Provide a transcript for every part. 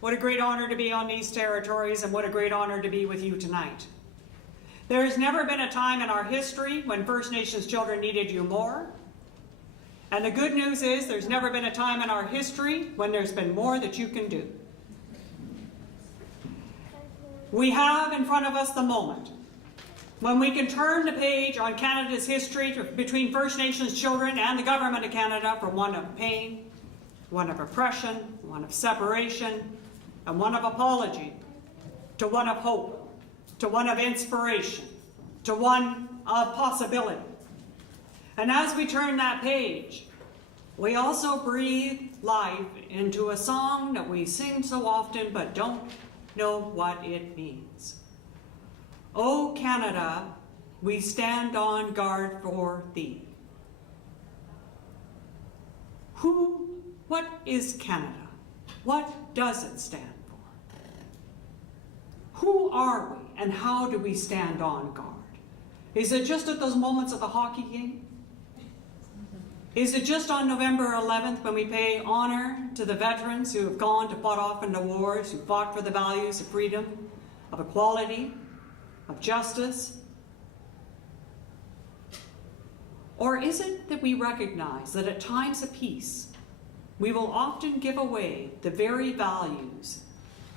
What a great honor to be on these territories, and what a great honor to be with you tonight. There has never been a time in our history when First Nations children needed you more. And the good news is there's never been a time in our history when there's been more that you can do. We have in front of us the moment when we can turn the page on Canada's history between First Nations children and the Government of Canada from one of pain, one of oppression, one of separation, and one of apology, to one of hope, to one of inspiration, to one of possibility. And as we turn that page, we also breathe life into a song that we sing so often but don't know what it means. O Canada, we stand on guard for thee. What is Canada? What does it stand for? Who are we and how do we stand on guard? Is it just at those moments of the hockey game? Is it just on November 11th when we pay honor to the veterans who have gone to fought off in the wars, who fought for the values of freedom, of equality, of justice? Or is it that we recognize that at times of peace, we will often give away the very values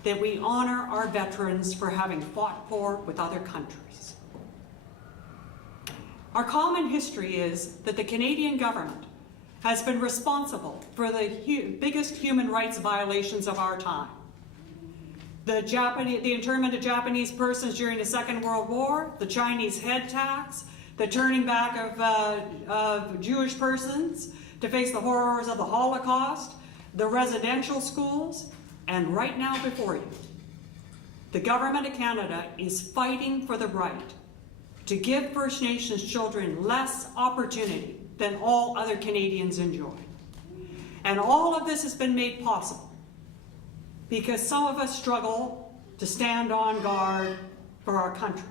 that we honor our veterans for having fought for with other countries? Our common history is that the Canadian government has been responsible for the biggest human rights violations of our time. The internment of Japanese persons during the Second World War, the Chinese head tax, the turning back of Jewish persons to face the horrors of the Holocaust, the residential schools, and right now before you, the Government of Canada is fighting for the right to give First Nations children less opportunity than all other Canadians enjoy. And all of this has been made possible because some of us struggle to stand on guard for our country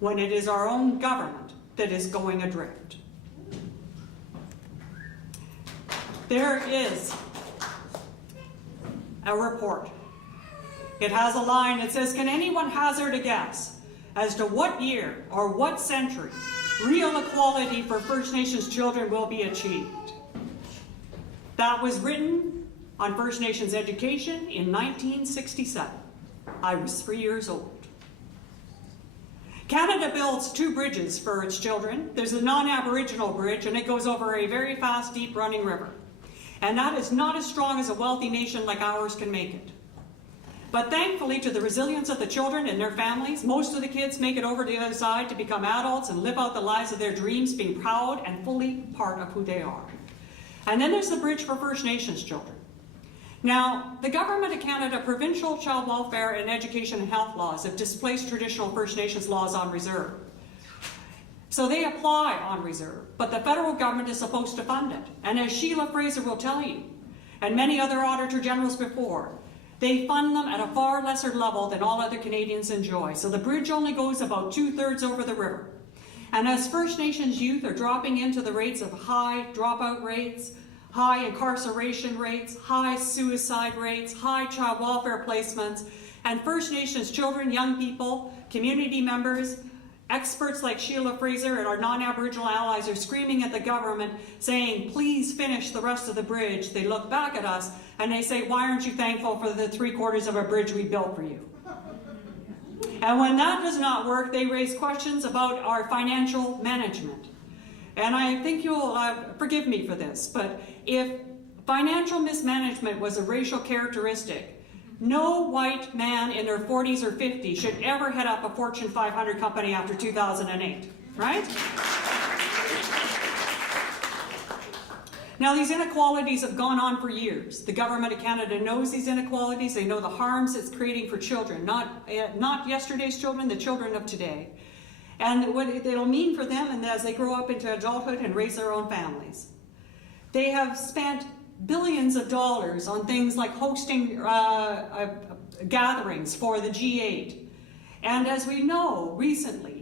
when it is our own government that is going adrift. There is a report. It has a line that says, "Can anyone hazard a guess as to what year or what century real equality for First Nations children will be achieved?" That was written on First Nations education in 1967. I was 3 years old. Canada builds 2 bridges for its children. There's a non-Aboriginal bridge, and it goes over a very fast, deep running river. And that is not as strong as a wealthy nation like ours can make it. But thankfully, to the resilience of the children and their families, most of the kids make it over to the other side to become adults and live out the lives of their dreams, being proud and fully part of who they are. And then there's the bridge for First Nations children. Now, the Government of Canada provincial child welfare and education and health laws have displaced traditional First Nations laws on reserve. So they apply on reserve, but the federal government is supposed to fund it. And as Sheila Fraser will tell you, and many other Auditor Generals before, they fund them at a far lesser level than all other Canadians enjoy. So the bridge only goes about 2/3 over the river. And as First Nations youth are dropping into the rates of high dropout rates, high incarceration rates, high suicide rates, high child welfare placements, and First Nations children, young people, community members, experts like Sheila Fraser and our non-Aboriginal allies are screaming at the government saying, "Please finish the rest of the bridge." They look back at us and they say, "Why aren't you thankful for the 3/4 of a bridge we built for you?" And when that does not work, they raise questions about our financial management. And I think you'll forgive me for this, but if financial mismanagement was a racial characteristic, no white man in their 40s or 50s should ever head up a Fortune 500 company after 2008. right? Now, these inequalities have gone on for years. The government of Canada knows these inequalities. They know the harms it's creating for children, not yesterday's children, the children of today. And what it'll mean for them and as they grow up into adulthood and raise their own families. They have spent billions of dollars on things like hosting gatherings for the G8. And as we know recently,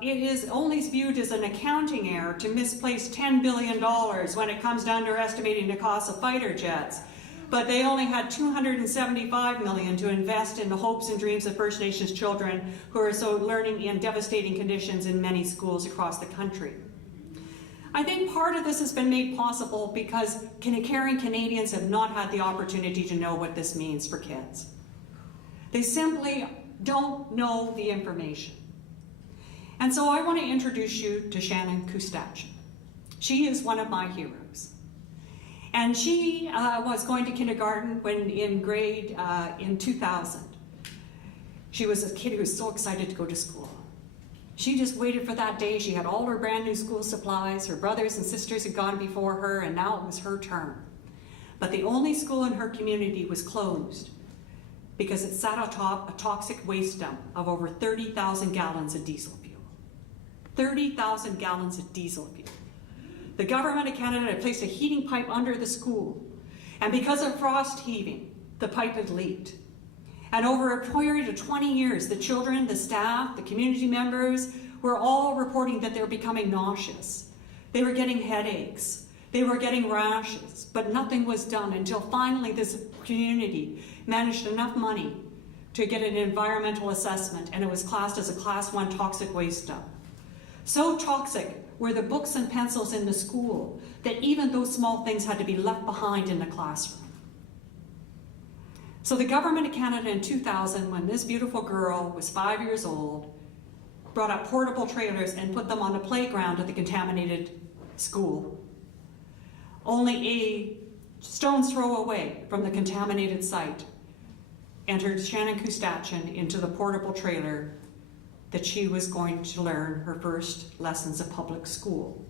it is only viewed as an accounting error to misplace $10 billion when it comes to underestimating the cost of fighter jets. But they only had $275 million to invest in the hopes and dreams of First Nations children who are so learning in devastating conditions in many schools across the country. I think part of this has been made possible because caring Canadians have not had the opportunity to know what this means for kids. They simply don't know the information. And so I want to introduce you to Shannon Kustachin. She is one of my heroes. And she was going to kindergarten in 2000. She was a kid who was so excited to go to school. She just waited for that day. She had all her brand new school supplies. Her brothers and sisters had gone before her, and now it was her turn. But the only school in her community was closed because it sat atop a toxic waste dump of over 30,000 gallons of diesel fuel. 30,000 gallons of diesel fuel. The government of Canada had placed a heating pipe under the school, and because of frost heaving, the pipe had leaked. And over a period of 20 years, the children, the staff, the community members were all reporting that they were becoming nauseous. They were getting headaches. They were getting rashes, but nothing was done until finally this community managed enough money to get an environmental assessment, and it was classed as a Class 1 toxic waste dump. So toxic were the books and pencils in the school that even those small things had to be left behind in the classroom. So the government of Canada in 2000, when this beautiful girl was 5 years old, brought up portable trailers and put them on the playground of the contaminated school. Only a stone's throw away from the contaminated site entered Shannon Kustachin into the portable trailer that she was going to learn her first lessons of public school.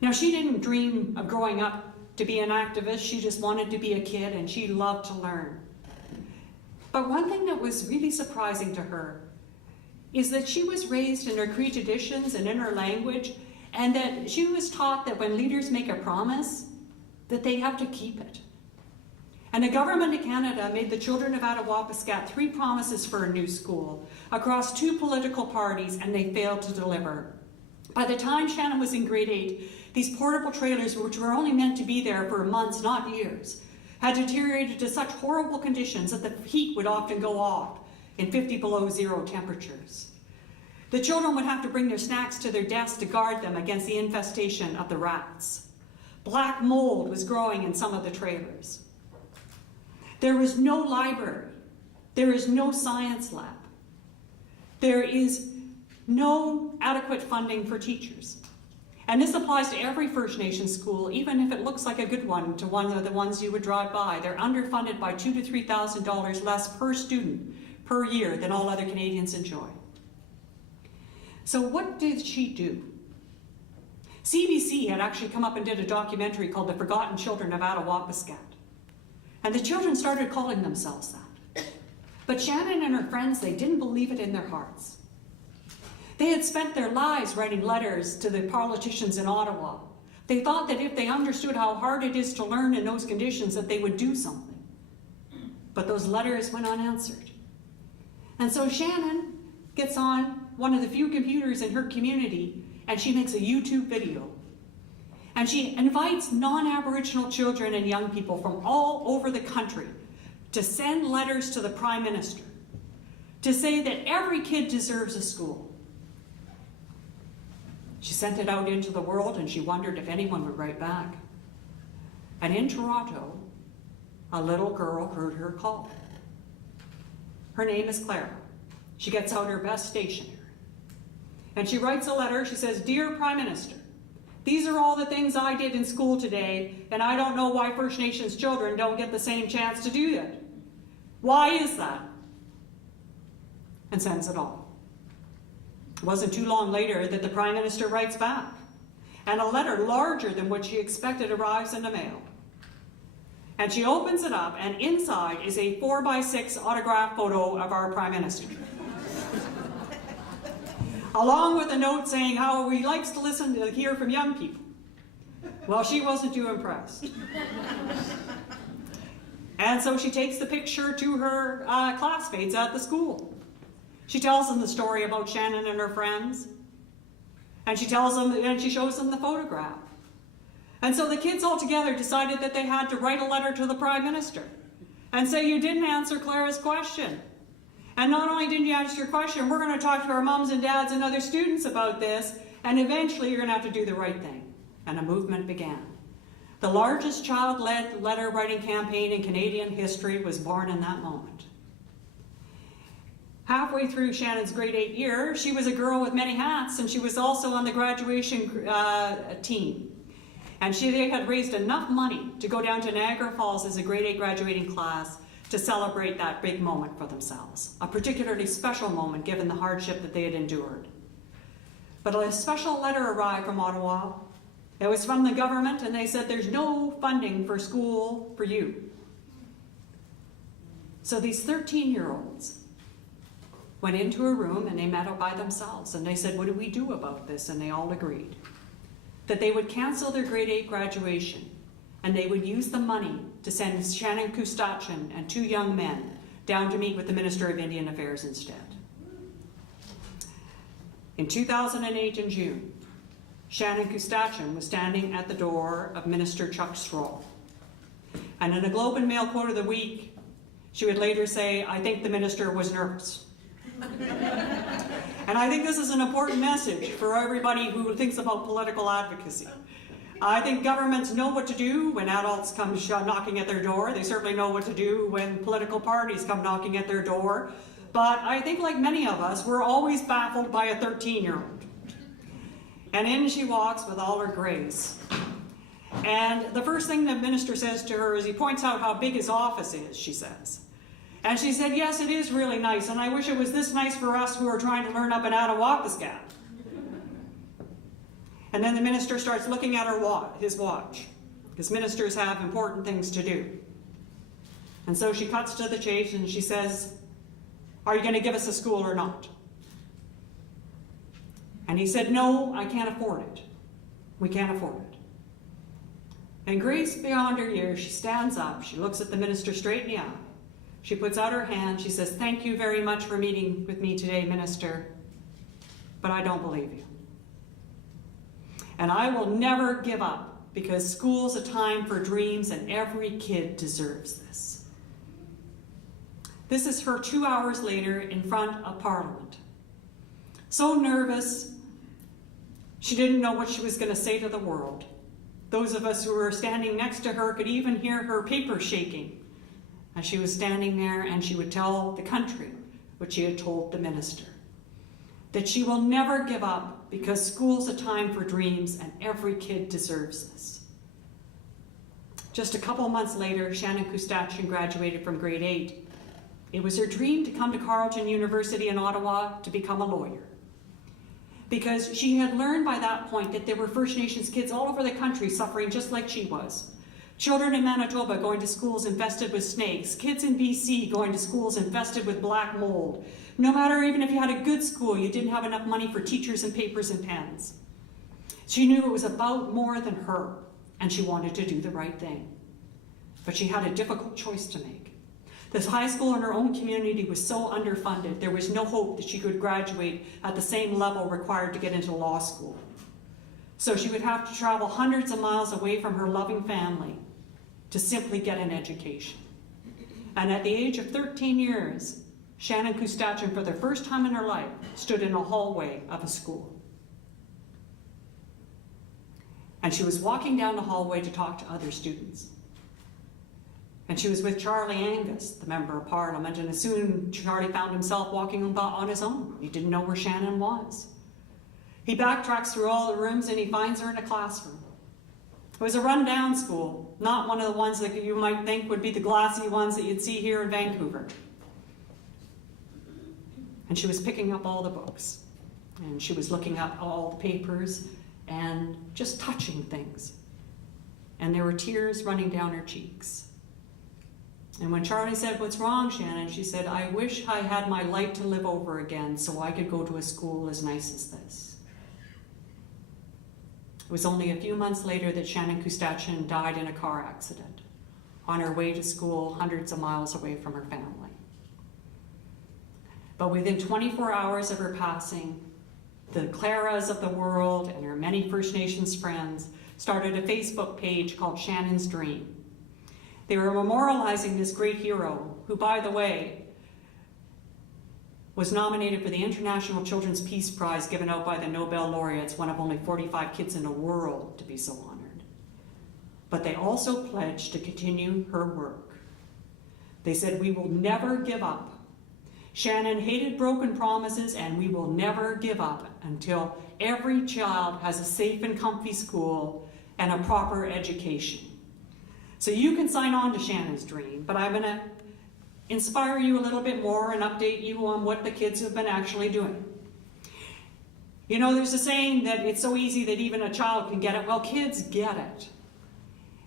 Now, she didn't dream of growing up to be an activist. She just wanted to be a kid, and she loved to learn. But one thing that was really surprising to her is that she was raised in her Cree traditions and in her language, and that she was taught that when leaders make a promise, that they have to keep it. And the government of Canada made the children of Attawapiskat 3 promises for a new school across 2 political parties, and they failed to deliver. By the time Shannon was in grade 8, these portable trailers, which were only meant to be there for months, not years, had deteriorated to such horrible conditions that the heat would often go off in 50 below zero temperatures. The children would have to bring their snacks to their desks to guard them against the infestation of the rats. Black mold was growing in some of the trailers. There was no library. There is no science lab. There is no adequate funding for teachers. And this applies to every First Nations school, even if it looks like a good one to one of the ones you would drive by. They're underfunded by $2,000 to $3,000 less per student per year than all other Canadians enjoy. So what did she do? CBC had actually come up and did a documentary called The Forgotten Children of Attawapiskat. And the children started calling themselves that. But Shannon and her friends, they didn't believe it in their hearts. They had spent their lives writing letters to the politicians in Ottawa. They thought that if they understood how hard it is to learn in those conditions, that they would do something. But those letters went unanswered. And so Shannon gets on one of the few computers in her community, and she makes a YouTube video. And she invites non-Aboriginal children and young people from all over the country to send letters to the Prime Minister to say that every kid deserves a school. She sent it out into the world, and she wondered if anyone would write back. And in Toronto, a little girl heard her call. Her name is Clara. She gets out her best stationery. And she writes a letter. She says, "Dear Prime Minister, these are all the things I did in school today, and I don't know why First Nations children don't get the same chance to do that. Why is that?" And sends it all. It wasn't too long later that the Prime Minister writes back, and a letter larger than what she expected arrives in the mail. And she opens it up, and inside is a 4x6 autographed photo of our Prime Minister. Along with a note saying how he likes to listen to hear from young people. Well, she wasn't too impressed. And so she takes the picture to her classmates at the school. She tells them the story about Shannon and her friends. And she tells them, and she shows them the photograph. And so the kids all together decided that they had to write a letter to the Prime Minister and say, you didn't answer Clara's question. And not only didn't you answer your question, we're going to talk to our moms and dads and other students about this, and eventually you're going to have to do the right thing. And a movement began. The largest child-led letter-writing campaign in Canadian history was born in that moment. Halfway through Shannon's grade 8 year, she was a girl with many hats, and she was also on the graduation team. And they had raised enough money to go down to Niagara Falls as a grade 8 graduating class to celebrate that big moment for themselves, a particularly special moment given the hardship that they had endured. But a special letter arrived from Ottawa. It was from the government, and they said there's no funding for school for you. So these 13-year-olds went into a room and they met up by themselves, and they said, what do we do about this? And they all agreed that they would cancel their grade 8 graduation, and they would use the money to send Shannon Kustachin and 2 young men down to meet with the Minister of Indian Affairs instead. In 2008 in June, Shannon Kustachin was standing at the door of Minister Chuck Stroll. And in a Globe and Mail quote of the week, she would later say, I think the minister was nervous. And I think this is an important message for everybody who thinks about political advocacy. I think governments know what to do when adults come knocking at their door. They certainly know what to do when political parties come knocking at their door. But I think, like many of us, we're always baffled by a 13-year-old. And in she walks with all her grace. And the first thing the minister says to her is he points out how big his office is, she says. And she said, yes, it is really nice, and I wish it was this nice for us who are trying to learn up and out of Wapiskat. And then the minister starts looking at his watch, because ministers have important things to do. And so she cuts to the chase and she says, are you going to give us a school or not? And he said, no, I can't afford it. We can't afford it. And Grace, beyond her years, she stands up, she looks at the minister straight in the eye. She puts out her hand, she says, thank you very much for meeting with me today, Minister, but I don't believe you. And I will never give up, because school's a time for dreams and every kid deserves this. This is her 2 hours later in front of Parliament. So nervous, she didn't know what she was going to say to the world. Those of us who were standing next to her could even hear her paper shaking as she was standing there, and she would tell the country what she had told the minister. That she will never give up, because school's a time for dreams and every kid deserves this. Just a couple months later, Shannon Kustachin graduated from grade 8. It was her dream to come to Carleton University in Ottawa to become a lawyer. Because she had learned by that point that there were First Nations kids all over the country suffering just like she was. Children in Manitoba going to schools infested with snakes, kids in BC going to schools infested with black mold. No matter even if you had a good school, you didn't have enough money for teachers and papers and pens. She knew it was about more than her, and she wanted to do the right thing. But she had a difficult choice to make. This high school in her own community was so underfunded, there was no hope that she could graduate at the same level required to get into law school. So she would have to travel hundreds of miles away from her loving family to simply get an education. And at the age of 13 years, Shannon Kustachin, for the first time in her life, stood in a hallway of a school. And she was walking down the hallway to talk to other students. And she was with Charlie Angus, the Member of Parliament, and soon Charlie found himself walking about on his own. He didn't know where Shannon was. He backtracks through all the rooms and he finds her in a classroom. It was a run-down school, not one of the ones that you might think would be the glassy ones that you'd see here in Vancouver. And she was picking up all the books. And she was looking up all the papers and just touching things. And there were tears running down her cheeks. And when Charlie said, "What's wrong, Shannon?" she said, "I wish I had my life to live over again so I could go to a school as nice as this." It was only a few months later that Shannon Kustachin died in a car accident on her way to school hundreds of miles away from her family. But within 24 hours of her passing, the Claras of the world and her many First Nations friends started a Facebook page called Shannon's Dream. They were memorializing this great hero, who, by the way, was nominated for the International Children's Peace Prize given out by the Nobel laureates, one of only 45 kids in the world to be so honored. But they also pledged to continue her work. They said, "We will never give up. Shannon hated broken promises, and we will never give up until every child has a safe and comfy school and a proper education." So you can sign on to Shannon's Dream, but I'm going to inspire you a little bit more and update you on what the kids have been actually doing. You know, there's a saying that it's so easy that even a child can get it. Well, kids get it.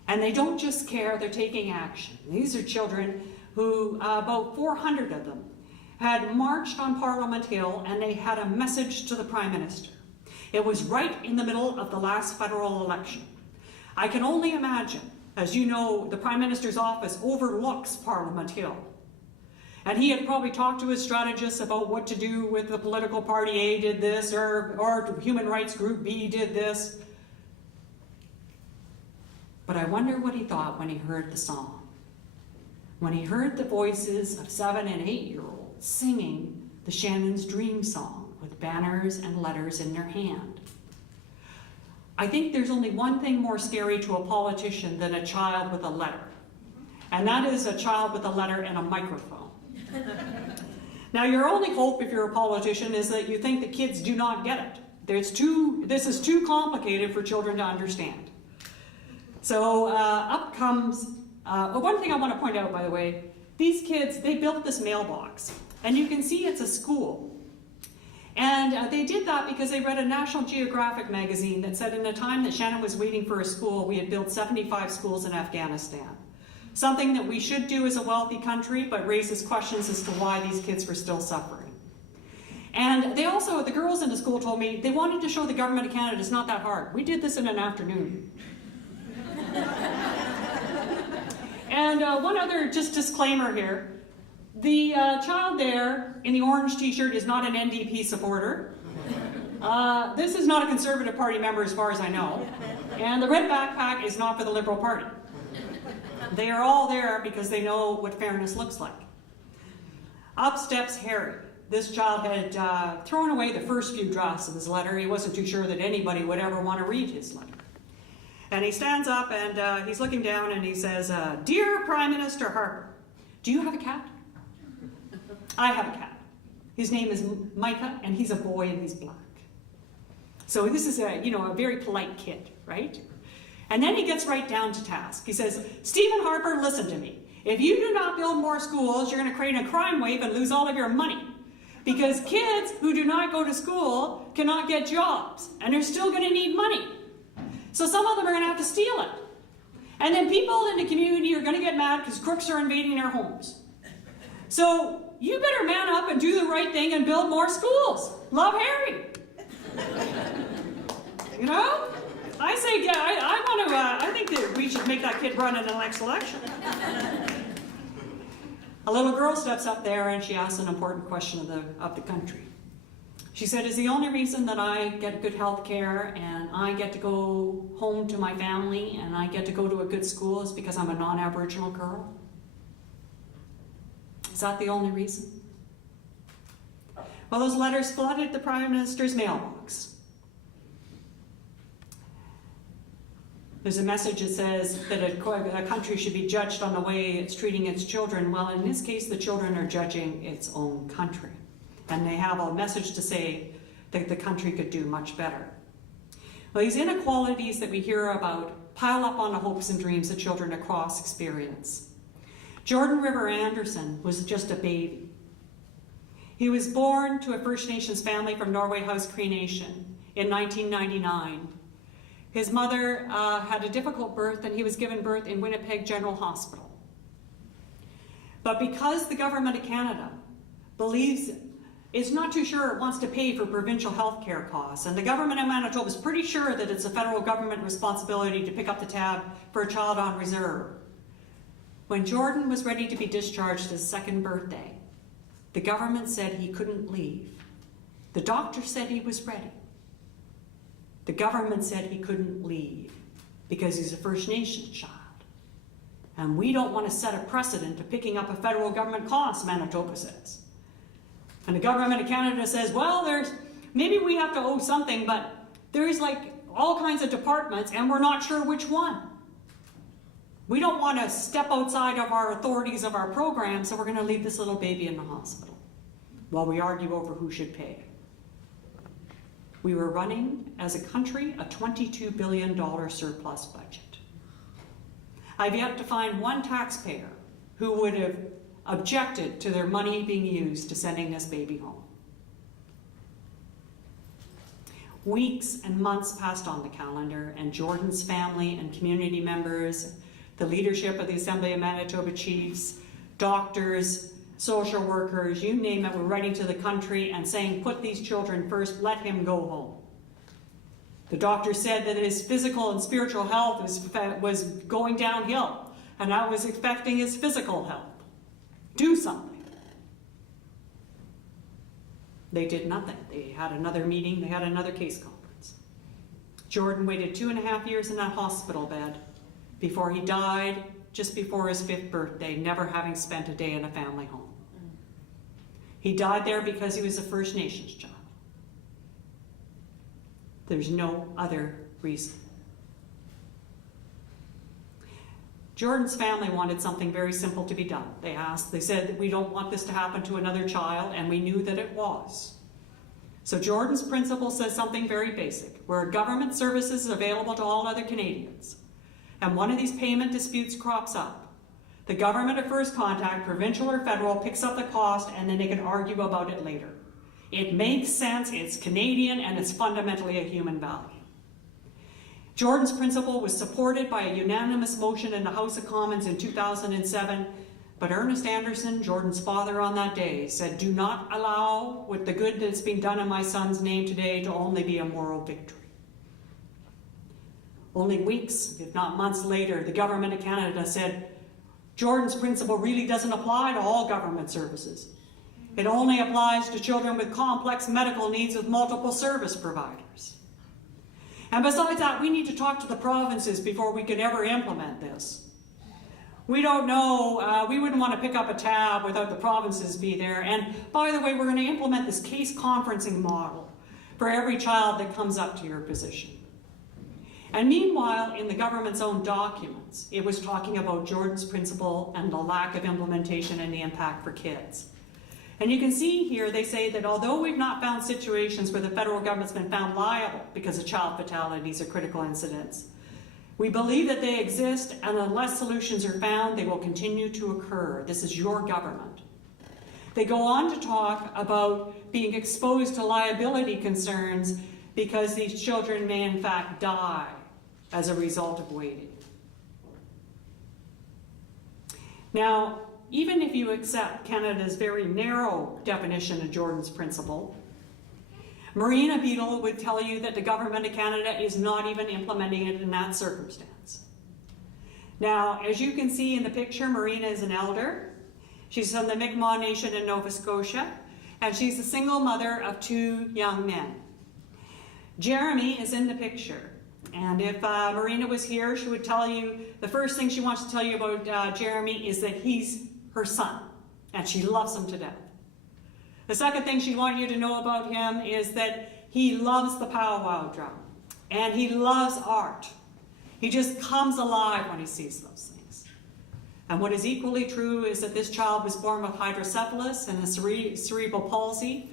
And they don't just care, they're taking action. These are children who, about 400 of them, had marched on Parliament Hill, and they had a message to the Prime Minister. It was right in the middle of the last federal election. I can only imagine, as you know, the Prime Minister's office overlooks Parliament Hill. And he had probably talked to his strategists about what to do with the political party A did this, or human rights group B did this. But I wonder what he thought when he heard the song. When he heard the voices of 7- and 8-year-olds singing the Shannon's Dream song with banners and letters in their hand. I think there's only one thing more scary to a politician than a child with a letter, and that is a child with a letter and a microphone. Now, your only hope if you're a politician is that you think that kids do not get it. This is too complicated for children to understand. So up comes, one thing I want to point out, by the way, these kids, they built this mailbox, and you can see it's a school. And they did that because they read a National Geographic magazine that said in the time that Shannon was waiting for a school, we had built 75 schools in Afghanistan. Something that we should do as a wealthy country, but raises questions as to why these kids were still suffering. And they also, the girls in the school told me, they wanted to show the government of Canada it's not that hard. We did this in an afternoon. And one other just disclaimer here. The child there in the orange t-shirt is not an NDP supporter. This is not a Conservative Party member as far as I know. And the red backpack is not for the Liberal Party. They are all there because they know what fairness looks like. Up steps Harry. This child had thrown away the first few drafts of his letter. He wasn't too sure that anybody would ever want to read his letter. And he stands up and he's looking down and he says, "Dear Prime Minister Harper, do you have a cat?" "I have a cat. His name is Micah, and he's a boy and he's black." So this is a very polite kid, right? And then he gets right down to task. He says, "Stephen Harper, listen to me. If you do not build more schools, you're going to create a crime wave and lose all of your money. Because kids who do not go to school cannot get jobs, and they're still going to need money. So some of them are going to have to steal it. And then people in the community are going to get mad because crooks are invading their homes. So you better man up and do the right thing and build more schools. Love, Harry." You know? I say, yeah, I think that we should make that kid run in the next election. A little girl steps up there and she asks an important question of the country. She said, "Is the only reason that I get good health care and I get to go home to my family and I get to go to a good school is because I'm a non-Aboriginal girl? Is that the only reason?" Well, those letters flooded the Prime Minister's mailbox. There's a message that says that a country should be judged on the way it's treating its children. Well, in this case, the children are judging its own country. And they have a message to say that the country could do much better. Well, these inequalities that we hear about pile up on the hopes and dreams that children across experience. Jordan River Anderson was just a baby. He was born to a First Nations family from Norway House Cree Nation in 1999. His mother had a difficult birth, and he was given birth in Winnipeg General Hospital. But because the government of Canada is not too sure it wants to pay for provincial health care costs, and the government of Manitoba is pretty sure that it's a federal government responsibility to pick up the tab for a child on reserve, when Jordan was ready to be discharged his second birthday, the government said he couldn't leave. The doctor said he was ready. The government said he couldn't leave because he's a First Nations child. And we don't want to set a precedent of picking up a federal government cost, Manitoba says. And the government of Canada says, well, maybe we have to owe something, but there's like all kinds of departments and we're not sure which one. We don't want to step outside of our authorities of our program, so we're going to leave this little baby in the hospital while we argue over who should pay. We were running, as a country, a $22 billion surplus budget. I've yet to find one taxpayer who would have objected to their money being used to sending this baby home. Weeks and months passed on the calendar, and Jordan's family and community members, the leadership of the Assembly of Manitoba Chiefs, doctors, social workers, you name it, were writing to the country and saying, put these children first, let him go home. The doctor said that his physical and spiritual health was going downhill, and that was affecting his physical health. Do something. They did nothing. They had another meeting, they had another case conference. Jordan waited 2.5 years in that hospital bed before he died just before his 5th birthday, never having spent a day in a family home. He died there because he was a First Nations child. There's no other reason. Jordan's family wanted something very simple to be done. They said that we don't want this to happen to another child, and we knew that it was. So Jordan's principle says something very basic, where government services is available to all other Canadians, and one of these payment disputes crops up, the government at first contact, provincial or federal, picks up the cost, and then they can argue about it later. It makes sense, it's Canadian, and it's fundamentally a human value. Jordan's principle was supported by a unanimous motion in the House of Commons in 2007, but Ernest Anderson, Jordan's father on that day, said, do not allow what the good that's being done in my son's name today to only be a moral victory. Only weeks, if not months later, the government of Canada said, Jordan's principle really doesn't apply to all government services. It only applies to children with complex medical needs with multiple service providers. And besides that, we need to talk to the provinces before we could ever implement this. We don't know, we wouldn't want to pick up a tab without the provinces be there. And by the way, we're going to implement this case conferencing model for every child that comes up to your position. And meanwhile, in the government's own documents, it was talking about Jordan's principle and the lack of implementation and the impact for kids. And you can see here, they say that although we've not found situations where the federal government's been found liable because of child fatalities or critical incidents, we believe that they exist, and unless solutions are found, they will continue to occur. This is your government. They go on to talk about being exposed to liability concerns because these children may in fact die as a result of waiting. Now, even if you accept Canada's very narrow definition of Jordan's principle, Marina Beadle would tell you that the government of Canada is not even implementing it in that circumstance. Now, as you can see in the picture, Marina is an elder. She's from the Mi'kmaq Nation in Nova Scotia, and she's a single mother of 2 young men. Jeremy is in the picture, and if Marina was here, she would tell you, the first thing she wants to tell you about Jeremy is that he's her son, and she loves him to death. The second thing she wants you to know about him is that he loves the powwow drum, and he loves art. He just comes alive when he sees those things. And what is equally true is that this child was born with hydrocephalus and a cerebral palsy,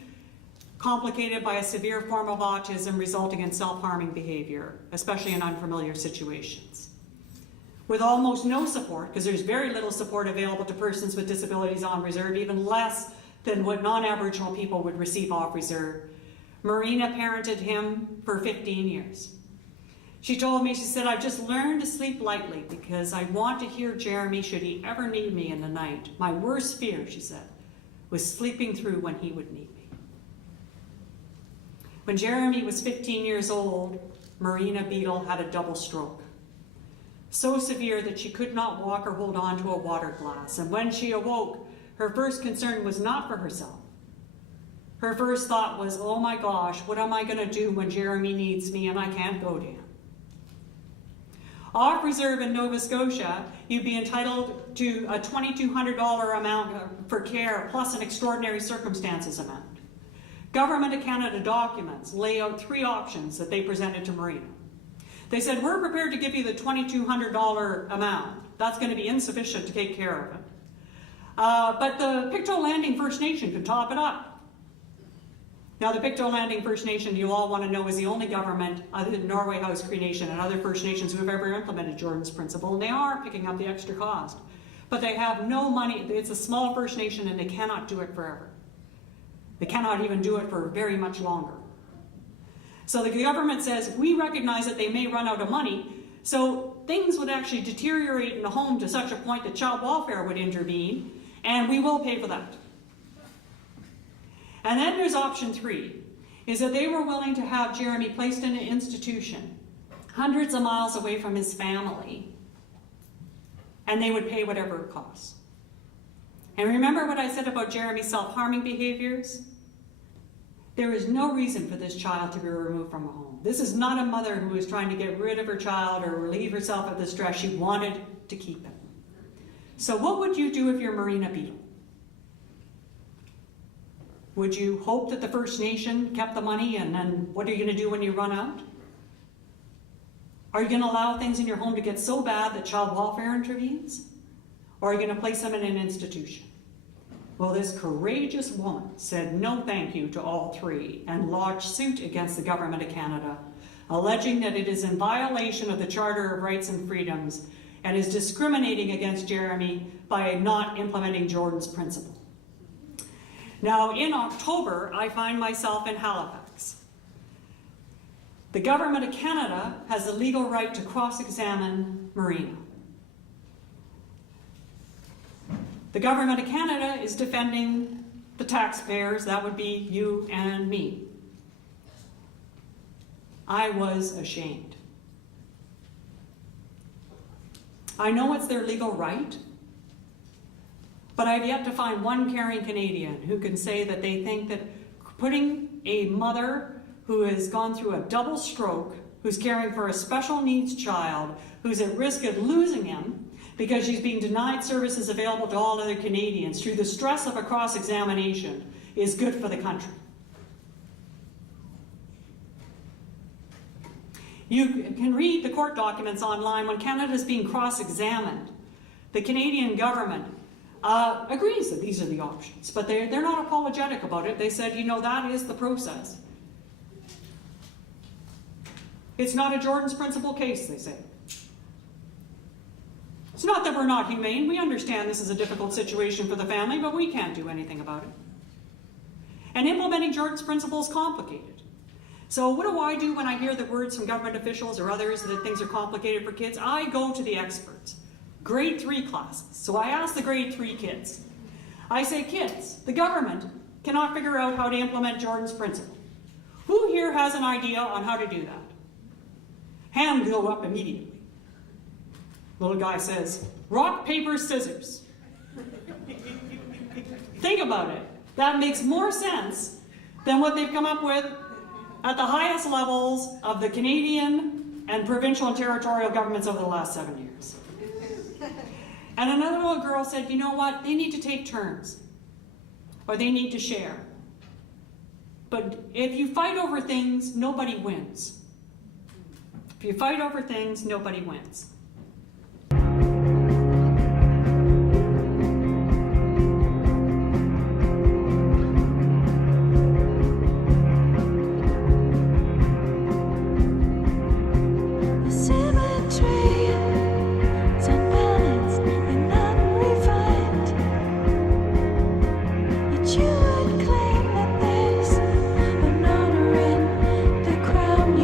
complicated by a severe form of autism resulting in self-harming behavior, especially in unfamiliar situations. With almost no support, because there's very little support available to persons with disabilities on reserve, even less than what non-Aboriginal people would receive off reserve. Marina parented him for 15 years. She told me, she said, I've just learned to sleep lightly because I want to hear Jeremy should he ever need me in the night. My worst fear, she said, was sleeping through when he would need me. When Jeremy was 15 years old, Marina Beadle had a double stroke. So severe that she could not walk or hold on to a water glass. And when she awoke, her first concern was not for herself. Her first thought was, oh my gosh, what am I going to do when Jeremy needs me and I can't go to him? Off reserve in Nova Scotia, you'd be entitled to a $2,200 amount for care plus an extraordinary circumstances amount. Government of Canada documents lay out 3 options that they presented to Marina. They said, we're prepared to give you the $2,200 amount. That's going to be insufficient to take care of it. But the Pictou Landing First Nation could top it up. Now, the Pictou Landing First Nation, you all want to know, is the only government other than Norway House Cree Nation and other First Nations who have ever implemented Jordan's Principle, and they are picking up the extra cost. But they have no money. It's a small First Nation, and they cannot do it forever. They cannot even do it for very much longer. So the government says, we recognize that they may run out of money, so things would actually deteriorate in the home to such a point that child welfare would intervene, and we will pay for that. And then there's option 3, is that they were willing to have Jeremy placed in an institution hundreds of miles away from his family, and they would pay whatever it costs. And remember what I said about Jeremy's self-harming behaviors? There is no reason for this child to be removed from a home. This is not a mother who is trying to get rid of her child or relieve herself of the stress. She wanted to keep it. So what would you do if you're Marina Beadle? Would you hope that the First Nation kept the money, and then what are you going to do when you run out? Are you going to allow things in your home to get so bad that child welfare intervenes? Or are you going to place them in an institution? Well, this courageous woman said no thank you to all 3 and lodged suit against the Government of Canada, alleging that it is in violation of the Charter of Rights and Freedoms and is discriminating against Jeremy by not implementing Jordan's Principle. Now, in October, I find myself in Halifax. The Government of Canada has the legal right to cross-examine Marina. The Government of Canada is defending the taxpayers, that would be you and me. I was ashamed. I know it's their legal right, but I've yet to find one caring Canadian who can say that they think that putting a mother who has gone through a double stroke, who's caring for a special needs child, who's at risk of losing him because she's being denied services available to all other Canadians through the stress of a cross-examination, is good for the country. You can read the court documents online. When Canada is being cross-examined, the Canadian government agrees that these are the options, but they're not apologetic about it. They said, you know, that is the process. It's not a Jordan's Principle case, they say. It's not that we're not humane. We understand this is a difficult situation for the family, but we can't do anything about it. And implementing Jordan's Principle is complicated. So what do I do when I hear the words from government officials or others that things are complicated for kids? I go to the experts. Grade 3 classes. So I ask the grade 3 kids. I say, kids, the government cannot figure out how to implement Jordan's Principle. Who here has an idea on how to do that? Hand go up immediately. Little guy says, rock, paper, scissors. Think about it. That makes more sense than what they've come up with at the highest levels of the Canadian and provincial and territorial governments over the last 7 years. And another little girl said, you know what, they need to take turns, or they need to share. But if you fight over things, nobody wins. If you fight over things, nobody wins.